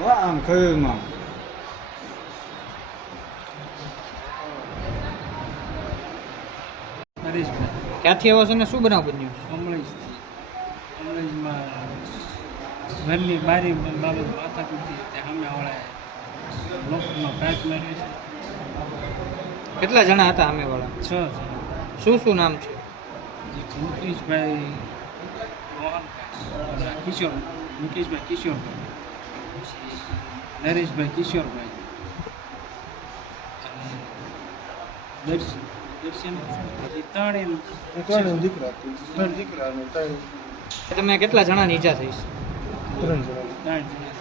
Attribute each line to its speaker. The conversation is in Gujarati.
Speaker 1: વાહ આમ ખરીમાં
Speaker 2: ક્યાંથી આવો છો ને શું બનાવ બન્યું
Speaker 3: કમળેશથી અમરેશમાં વહેલી બારી બાબત માથા કૂટી તે સામે વાળાએ લોકોનો માર્યો છે
Speaker 2: કેટલા જણા હતા અમે વાળા?
Speaker 3: છ જણા.
Speaker 2: શું શું નામ છે?
Speaker 3: મુકેશભાઈ મોહનભાઈ કિશોર મુકેશભાઈ કિશોરભાઈ નરેશભાઈ કિશોરભાઈ. દર્શન દર્શન ત્રણ
Speaker 1: દીકરા ત્રણ દીકરા
Speaker 2: તમે કેટલા જણાની ઈજા થઈ
Speaker 1: ત્રણ જણા
Speaker 3: ત્રણ જણા.